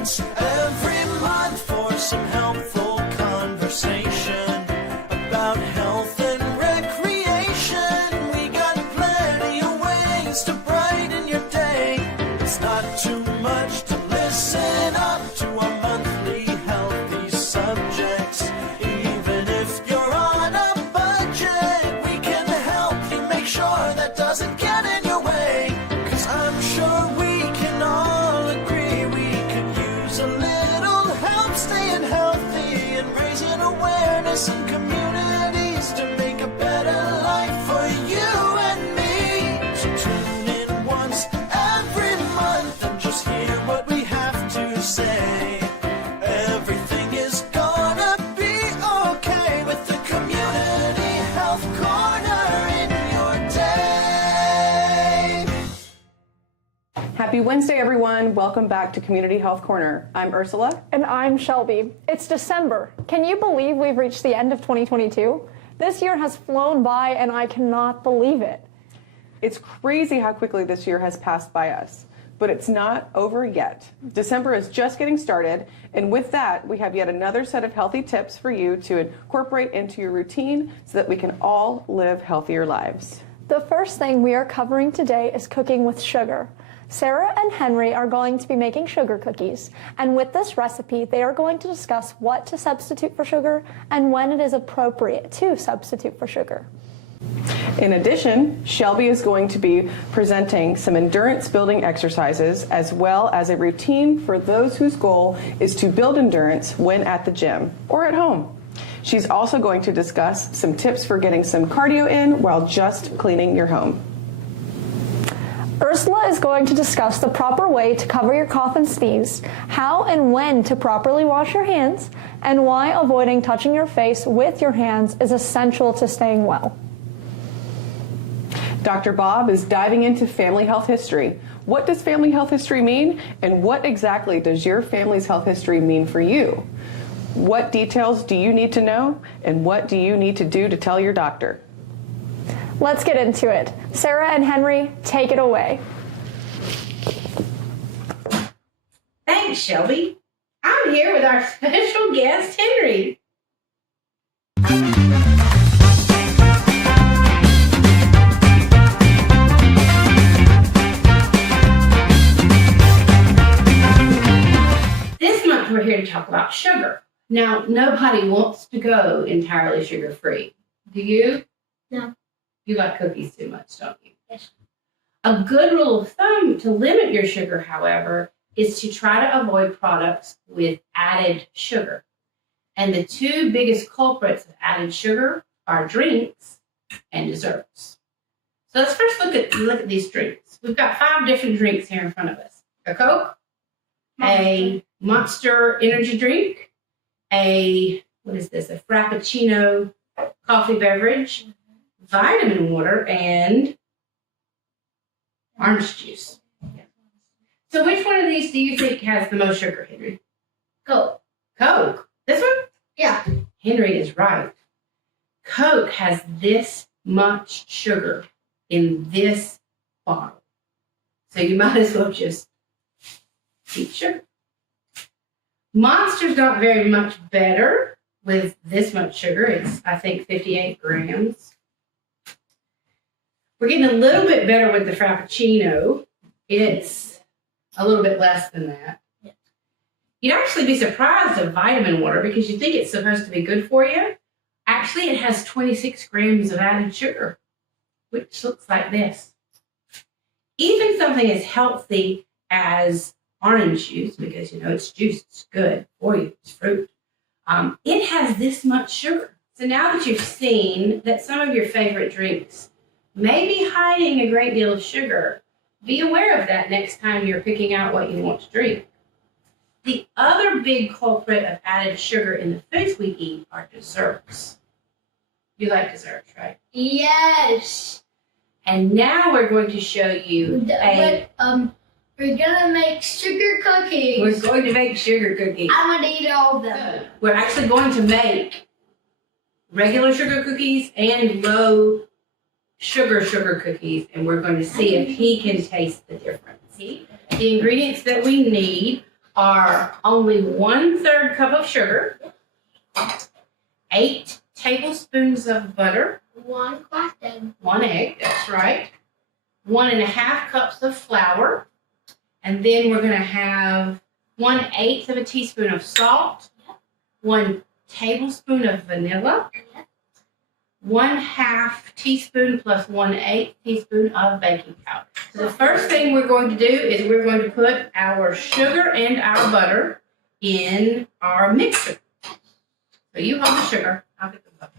once every month for some helpful conversation about health and recreation. We got plenty of ways to brighten your day. It's not too much to listen up to our monthly healthy subjects. Even if you're on a budget, we can help you make sure that doesn't get in your way. 'Cause I'm sure we can all agree we could use a little help staying healthy and raising awareness in communities to make a better life for you and me. So tune in once every month and just hear what we have to say. Everything is gonna be okay with the Community Health Corner in your day. Happy Wednesday, everyone. Welcome back to Community Health Corner. I'm Ursula. And I'm Shelby. It's December. Can you believe we've reached the end of 2022? This year has flown by and I cannot believe it. It's crazy how quickly this year has passed by us, but it's not over yet. December is just getting started, and with that, we have yet another set of healthy tips for you to incorporate into your routine so that we can all live healthier lives. The first thing we are covering today is cooking with sugar. Sarah and Henry are going to be making sugar cookies, and with this recipe, they are going to discuss what to substitute for sugar and when it is appropriate to substitute for sugar. In addition, Shelby is going to be presenting some endurance building exercises as well as a routine for those whose goal is to build endurance when at the gym or at home. She's also going to discuss some tips for getting some cardio in while just cleaning your home. Ursula is going to discuss the proper way to cover your cough and sneeze, how and when to properly wash your hands, and why avoiding touching your face with your hands is essential to staying well. Dr. Bob is diving into family health history. What does family health history mean, and what exactly does your family's health history mean for you? What details do you need to know, and what do you need to do to tell your doctor? Let's get into it. Sarah and Henry, take it away. Thanks, Shelby. I'm here with our special guest, Henry. This month we're here to talk about sugar. Now, nobody wants to go entirely sugar-free. Do you? No. You like cookies too much, don't you? Yes. A good rule of thumb to limit your sugar, however, is to try to avoid products with added sugar. And the two biggest culprits of added sugar are drinks and desserts. So let's first look at these drinks. We've got 5 different drinks here in front of us. A Coke, a Monster energy drink, a Frappuccino coffee beverage, vitamin water, and orange juice. So which one of these do you think has the most sugar, Henry? Coke. Coke. This one? Yeah. Henry is right. Coke has this much sugar in this bottle. So you might as well just eat sugar. Monster's not very much better with this much sugar. It's, I think, 58 grams. We're getting a little bit better with the Frappuccino. It's a little bit less than that. Yeah. You'd actually be surprised at vitamin water because you think it's supposed to be good for you. Actually, it has 26 grams of added sugar, which looks like this. Even something as healthy as orange juice, because you know it's juice, it's good for you, it's fruit. It has this much sugar. So now that you've seen that some of your favorite drinks may be hiding a great deal of sugar, be aware of that next time you're picking out what you want to drink. The other big culprit of added sugar in the foods we eat are desserts. You like desserts, right? Yes. And now we're going to show you We're gonna make sugar cookies. We're going to make sugar cookies. I'm gonna eat all of them. We're actually going to make regular sugar cookies and low sugar cookies, and we're going to see if he can taste the difference. The ingredients that we need are only 1/3 cup of sugar, 8 tablespoons of butter, 1 cracked egg, 1 egg, that's right, 1½ cups of flour, and then we're going to have 1/8 of a teaspoon of salt, 1 tablespoon of vanilla, 1/2 teaspoon plus 1/8 teaspoon of baking powder. So the first thing we're going to do is we're going to put our sugar and our butter in our mixer. So you hold the sugar, I'll get the butter.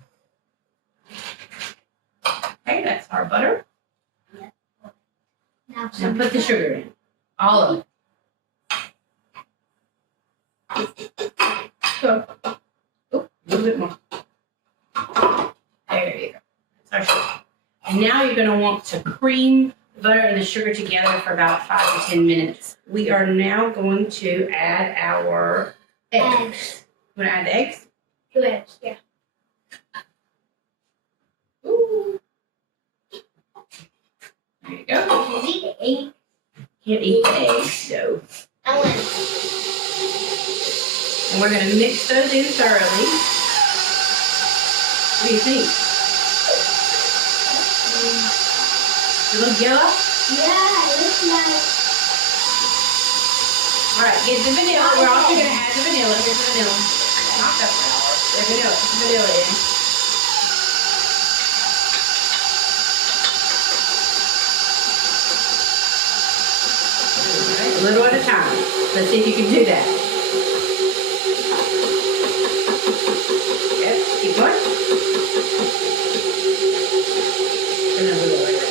Okay, that's our butter. now Now some put the sugar in, all of it. So, a little bit more. There you go. That's our sugar. And now you're going to want to cream the butter and the sugar together for about 5 to 10 minutes. We are now going to add our eggs. eggs. You want to add the eggs? 2 eggs, yeah. Ooh. There you go. Can you eat the egg? Can't eat the eggs, so. I want And we're going to mix those in thoroughly. What do you think? A little yellow? Yeah, it looks nice. All right, get the vanilla. We're also going to add the vanilla. Here's the vanilla. Not the flour. The vanilla. Put the vanilla in. All right, a little at a time. Let's see if you can do that. Yep, keep going. And a little like that.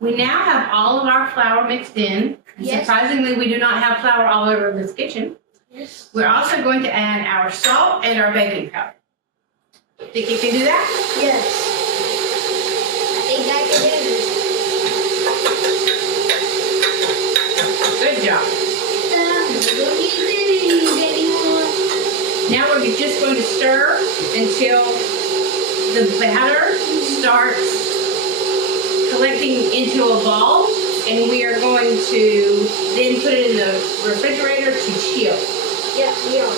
We now have all of our flour mixed in. Yes. Surprisingly, we do not have flour all over this kitchen. Yes. We're also going to add our salt and our baking powder. Think you can do that? Yes. I think I can do this. Good job. Don't need these anymore. Now we're just going to stir until the batter starts collecting into a ball, and we are going to then put it in the refrigerator to chill. Yeah, we are.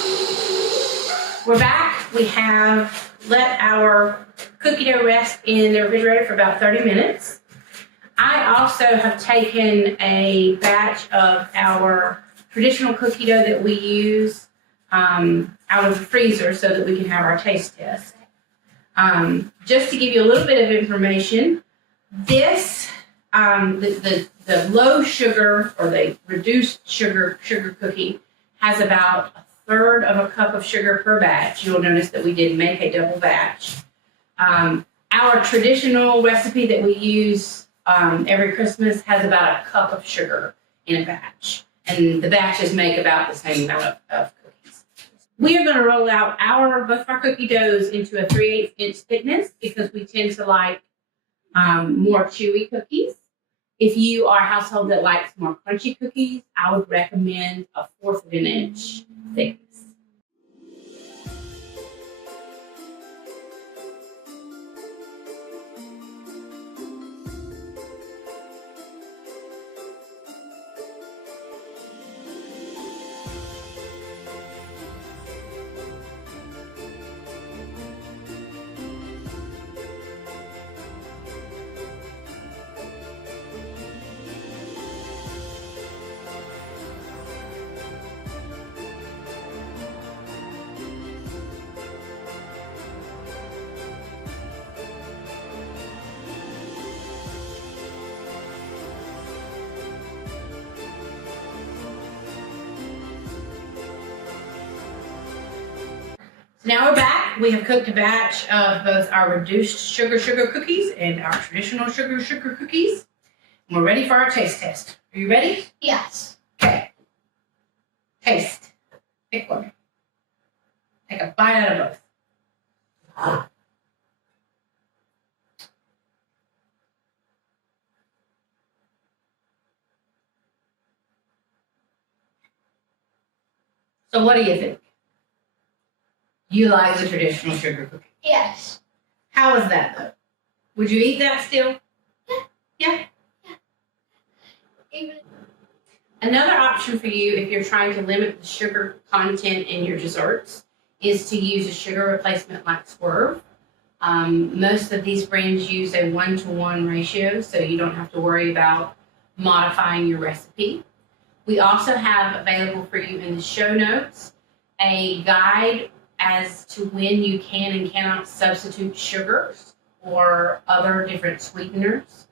We're back. We have let our cookie dough rest in the refrigerator for about 30 minutes. I also have taken a batch of our traditional cookie dough that we use out of the freezer so that we can have our taste test. Just to give you a little bit of information, this, the low sugar or the reduced sugar cookie has about 1/3 of a cup of sugar per batch. You'll notice that we did make a double batch. Our traditional recipe that we use every Christmas has about a cup of sugar in a batch. And the batches make about the same amount of cookies. We are going to roll out both of our cookie doughs into a 3/8 inch thickness because we tend to like more chewy cookies. If you are a household that likes more crunchy cookies, I would recommend a 1/4 of an inch thickness. Now we're back. We have cooked a batch of both our reduced sugar cookies and our traditional sugar cookies. And we're ready for our taste test. Are you ready? Yes. Okay. Taste. Pick one. Take a bite out of both. So what do you think? You like the traditional sugar cookie. Yes. How is that though? Would you eat that still? Yeah. Even Another option for you if you're trying to limit the sugar content in your desserts is to use a sugar replacement like Swerve. Most of these brands use a 1-to-1 ratio, so you don't have to worry about modifying your recipe. We also have available for you in the show notes a guide as to when you can and cannot substitute sugars or other different sweeteners.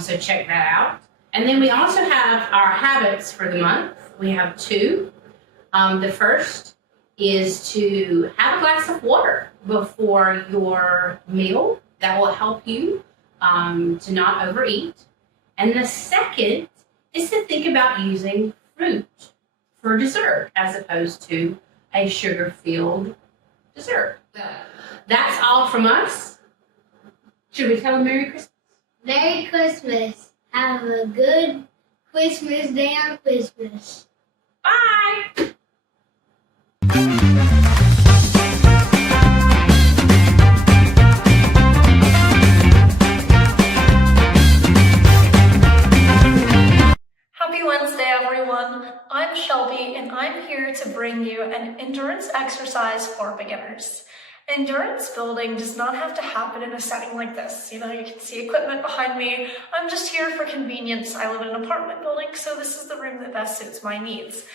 So check that out. And then we also have our habits for the month. We have 2. The first is to have a glass of water before your meal. That will help you to not overeat. And the second is to think about using fruit for dessert as opposed to a sugar-filled dessert. That's all from us. Should we tell them Merry Christmas? Merry Christmas. Have a good Christmas day on Christmas. Bye! Happy Wednesday, everyone. I'm Shelby, and I'm here to bring you an endurance exercise for beginners. Endurance building does not have to happen in a setting like this. You can see equipment behind me. I'm just here for convenience. I live in an apartment building, so this is the room that best suits my needs.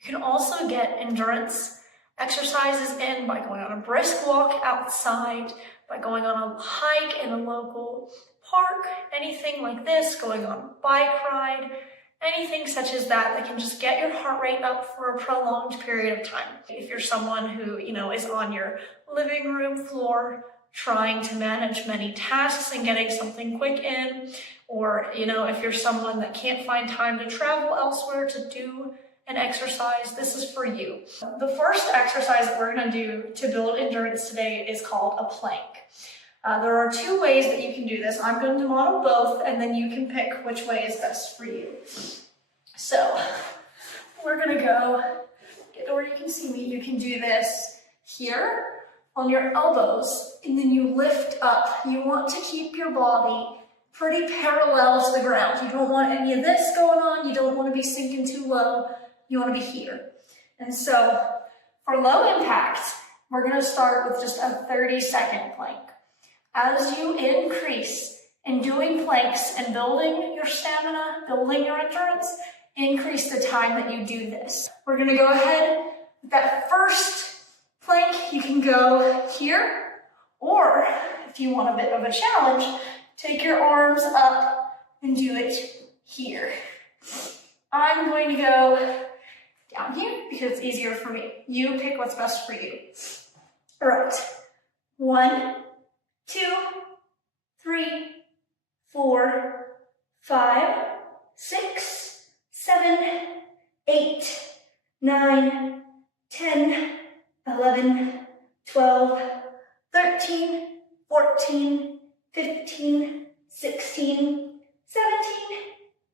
You can also get endurance exercises in by going on a brisk walk outside, by going on a hike in a local park, anything like this, going on a bike ride, anything such as that can just get your heart rate up for a prolonged period of time. If you're someone who, is on your living room floor trying to manage many tasks and getting something quick in, or, if you're someone that can't find time to travel elsewhere to do an exercise, this is for you. The first exercise that we're going to do to build endurance today is called a plank. There are 2 ways that you can do this. I'm going to model both, and then you can pick which way is best for you. So we're going to go get where you can see me. You can do this here on your elbows, and then you lift up. You want to keep your body pretty parallel to the ground. You don't want any of this going on. You don't want to be sinking too low. You want to be here. And so for low impact, we're going to start with just a 30-second plank. As you increase in doing planks and building your stamina, building your endurance, increase the time that you do this. We're going to go ahead with that first plank. You can go here, or if you want a bit of a challenge, take your arms up and do it here. I'm going to go down here because it's easier for me. You pick what's best for you. All right. 1, 2, 3, 4, 5, 6, 7, 8, 9, 10, 11, 12, 13, 14, 15, 16, 17,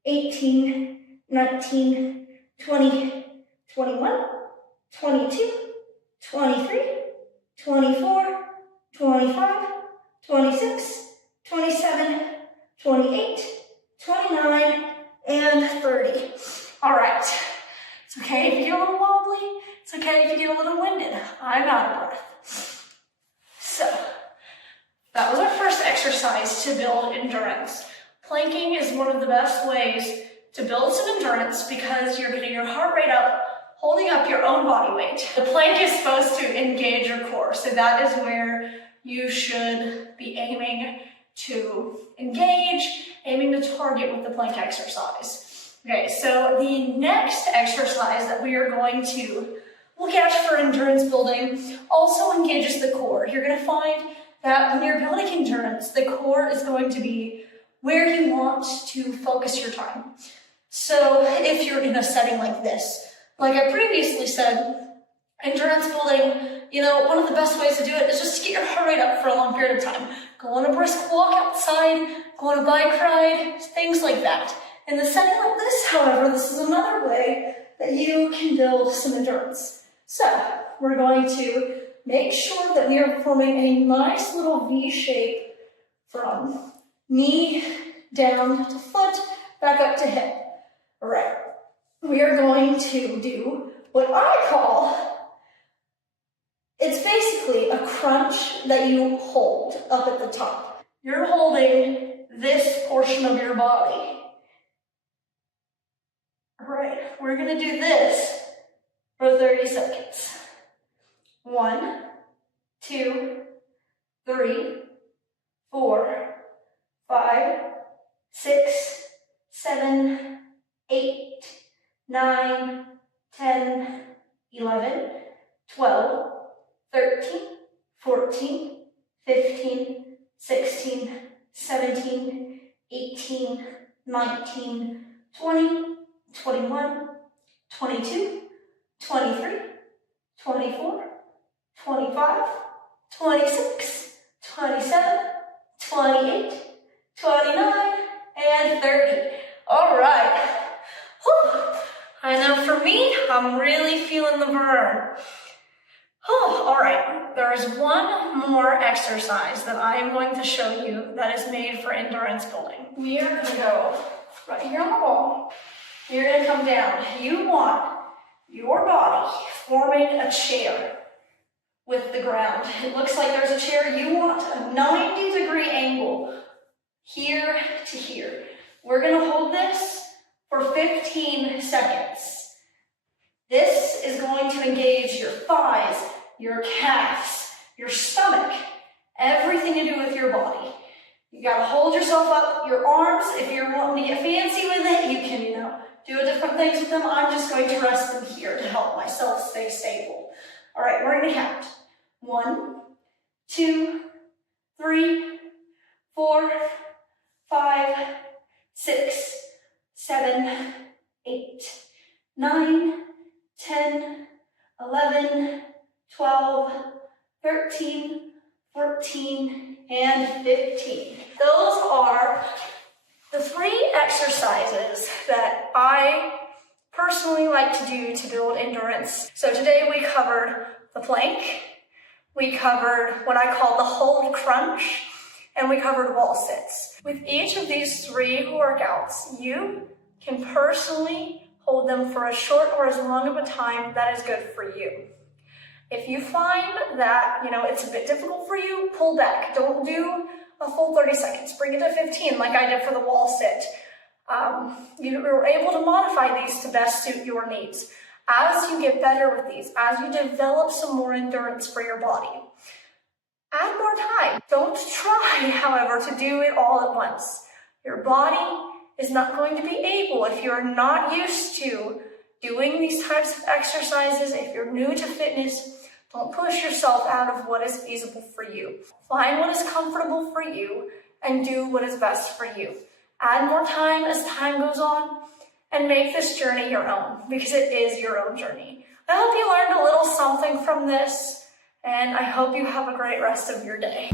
18, 19, 20, 21, 22, 23, 24, 25, 26, 27, 28, 29, and 30. All right. It's okay if you get a little wobbly. It's okay if you get a little winded. I'm out of breath. So, that was our first exercise to build endurance. Planking is one of the best ways to build some endurance because you're getting your heart rate up, holding up your own body weight. The plank is supposed to engage your core, so that is where you should be aiming to engage, aiming to target with the plank exercise. Okay, so the next exercise that we are going to look at for endurance building also engages the core. You're going to find that when you're building endurance, the core is going to be where you want to focus your time. So if you're in a setting like this, like I previously said, endurance building, one of the best ways to do it is just to get your heart rate up for a long period of time. Go on a brisk walk outside, go on a bike ride, things like that. In the setting like this, however, this is another way that you can build some endurance. So we're going to make sure that we are forming a nice little V shape from knee down to foot, back up to hip. All right. we are going to do what I call, it's basically a crunch that you hold up at the top. You're holding this portion of your body. All right, we're gonna do this for 30 seconds. 1, 2, 3, 4, 5, 6, 7, 8, 9, 10, 11, 12, 13, 14, 15, 16, 17, 18, 19, 20, 21, 22, 23, 24, 25, 26, 27, 28, 29, and 30. All right. Whew. I know for me, I'm really feeling the burn. Oh, all right, there is one more exercise that I am going to show you that is made for endurance building. We are going to go right here on the wall. You're going to come down. You want your body forming a chair with the ground. It looks like there's a chair. You want a 90-degree angle here to here. We're going to hold this for 15 seconds. This is going to engage your thighs, your calves, your stomach, everything to do with your body. You gotta hold yourself up, your arms, if you're wanting to get fancy with it, you can, do different things with them. I'm just going to rest them here to help myself stay stable. All right, we're gonna count. 1, 2, 3, 4, 5, 6, 7, 8, 9, 10, 11, 12, 13, 14, and 15. Those are the 3 exercises that I personally like to do to build endurance. So today we covered the plank, we covered what I call the hold crunch, and we covered wall sits. With each of these 3 workouts, you can personally hold them for as short or as long of a time that is good for you. If you find that, it's a bit difficult for you, pull back. Don't do a full 30 seconds. Bring it to 15 like I did for the wall sit. You were able to modify these to best suit your needs. As you get better with these, as you develop some more endurance for your body, add more time. Don't try, however, to do it all at once. Your body is not going to be able, if you're not used to doing these types of exercises, if you're new to fitness, don't push yourself out of what is feasible for you. Find what is comfortable for you and do what is best for you. Add more time as time goes on and make this journey your own, because it is your own journey. I hope you learned a little something from this, and I hope you have a great rest of your day.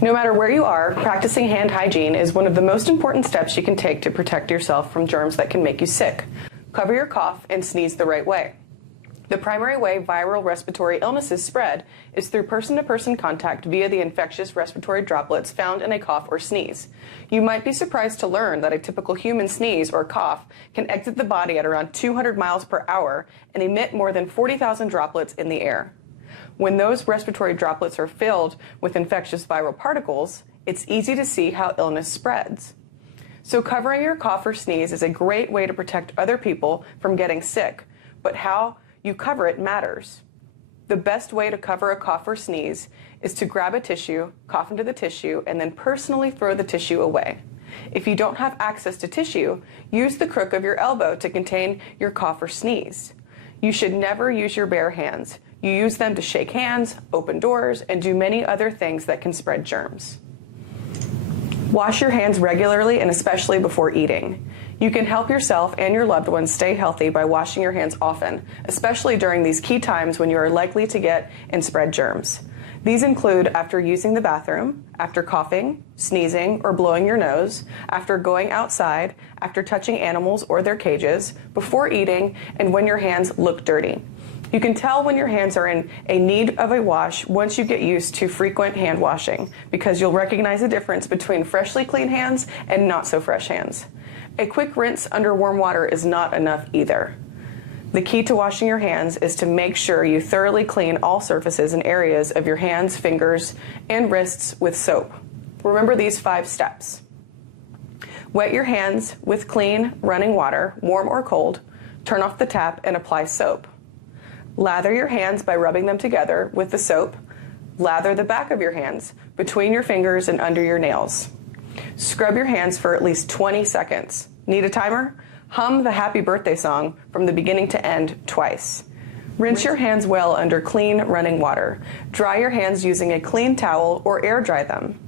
No matter where you are, practicing hand hygiene is one of the most important steps you can take to protect yourself from germs that can make you sick. Cover your cough and sneeze the right way. The primary way viral respiratory illnesses spread is through person-to-person contact via the infectious respiratory droplets found in a cough or sneeze. You might be surprised to learn that a typical human sneeze or cough can exit the body at around 200 miles per hour and emit more than 40,000 droplets in the air. When those respiratory droplets are filled with infectious viral particles, it's easy to see how illness spreads. So covering your cough or sneeze is a great way to protect other people from getting sick, but how you cover it matters. The best way to cover a cough or sneeze is to grab a tissue, cough into the tissue, and then personally throw the tissue away. If you don't have access to tissue, use the crook of your elbow to contain your cough or sneeze. You should never use your bare hands. You use them to shake hands, open doors, and do many other things that can spread germs. Wash your hands regularly and especially before eating. You can help yourself and your loved ones stay healthy by washing your hands often, especially during these key times when you are likely to get and spread germs. These include after using the bathroom, after coughing, sneezing, or blowing your nose, after going outside, after touching animals or their cages, before eating, and when your hands look dirty. You can tell when your hands are in need of a wash once you get used to frequent hand washing, because you'll recognize the difference between freshly clean hands and not so fresh hands. A quick rinse under warm water is not enough either. The key to washing your hands is to make sure you thoroughly clean all surfaces and areas of your hands, fingers, and wrists with soap. Remember these 5 steps. Wet your hands with clean, running water, warm or cold. Turn off the tap and apply soap. Lather your hands by rubbing them together with the soap. Lather the back of your hands between your fingers and under your nails. Scrub your hands for at least 20 seconds. Need a timer? Hum the happy birthday song from the beginning to end twice. Rinse your hands well under clean running water. Dry your hands using a clean towel or air dry them.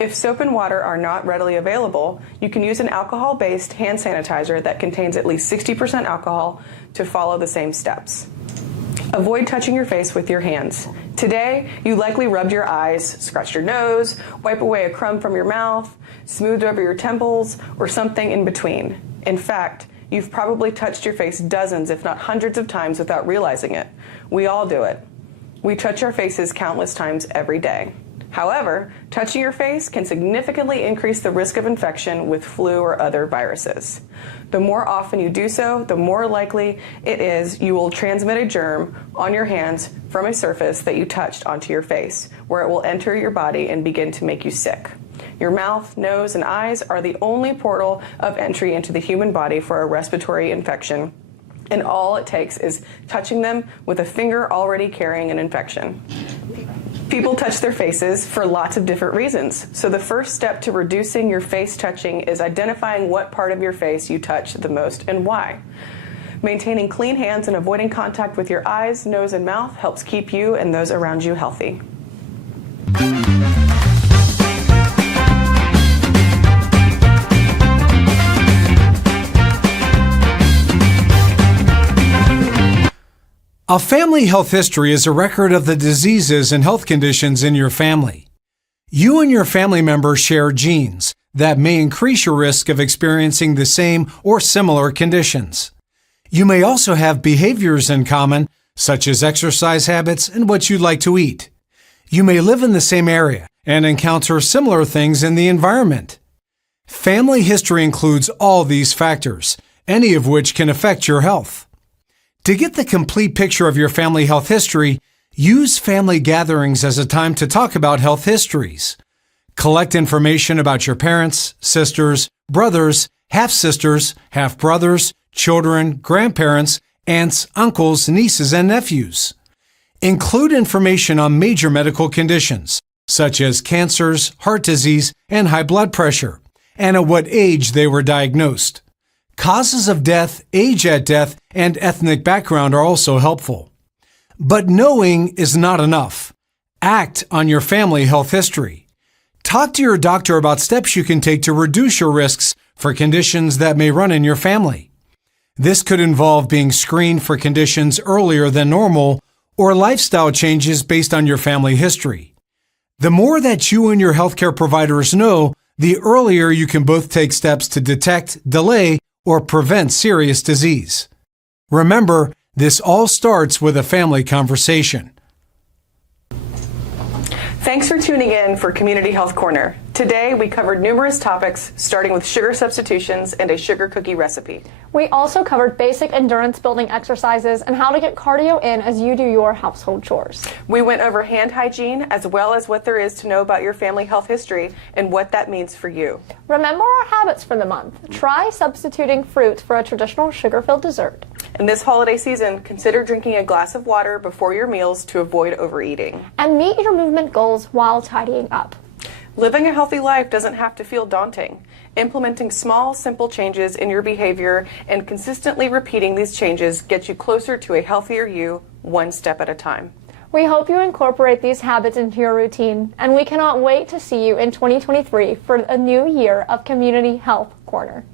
If soap and water are not readily available, you can use an alcohol-based hand sanitizer that contains at least 60% alcohol to follow the same steps. Avoid touching your face with your hands. Today, you likely rubbed your eyes, scratched your nose, wipe away a crumb from your mouth, smoothed over your temples, or something in between. In fact, you've probably touched your face dozens, if not hundreds of times without realizing it. We all do it. We touch our faces countless times every day. However, touching your face can significantly increase the risk of infection with flu or other viruses. The more often you do so, the more likely it is you will transmit a germ on your hands from a surface that you touched onto your face, where it will enter your body and begin to make you sick. Your mouth, nose, and eyes are the only portal of entry into the human body for a respiratory infection, and all it takes is touching them with a finger already carrying an infection. People touch their faces for lots of different reasons. So the first step to reducing your face touching is identifying what part of your face you touch the most and why. Maintaining clean hands and avoiding contact with your eyes, nose, and mouth helps keep you and those around you healthy. A family health history is a record of the diseases and health conditions in your family. You and your family members share genes that may increase your risk of experiencing the same or similar conditions. You may also have behaviors in common, such as exercise habits and what you like to eat. You may live in the same area and encounter similar things in the environment. Family history includes all these factors, any of which can affect your health. To get the complete picture of your family health history, use family gatherings as a time to talk about health histories. Collect information about your parents, sisters, brothers, half-sisters, half-brothers, children, grandparents, aunts, uncles, nieces, and nephews. Include information on major medical conditions, such as cancers, heart disease, and high blood pressure, and at what age they were diagnosed. Causes of death, age at death, and ethnic background are also helpful. But knowing is not enough. Act on your family health history. Talk to your doctor about steps you can take to reduce your risks for conditions that may run in your family. This could involve being screened for conditions earlier than normal or lifestyle changes based on your family history. The more that you and your healthcare providers know, the earlier you can both take steps to detect, delay, or prevent serious disease. Remember, this all starts with a family conversation. Thanks for tuning in for Community Health Corner. Today, we covered numerous topics, starting with sugar substitutions and a sugar cookie recipe. We also covered basic endurance building exercises and how to get cardio in as you do your household chores. We went over hand hygiene as well as what there is to know about your family health history and what that means for you. Remember our habits for the month. Try substituting fruit for a traditional sugar-filled dessert. In this holiday season, consider drinking a glass of water before your meals to avoid overeating. And meet your movement goals while tidying up. Living a healthy life doesn't have to feel daunting. Implementing small, simple changes in your behavior and consistently repeating these changes gets you closer to a healthier you, one step at a time. We hope you incorporate these habits into your routine, and we cannot wait to see you in 2023 for a new year of Community Health Corner.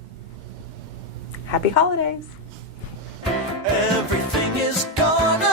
Happy holidays! Everything is gonna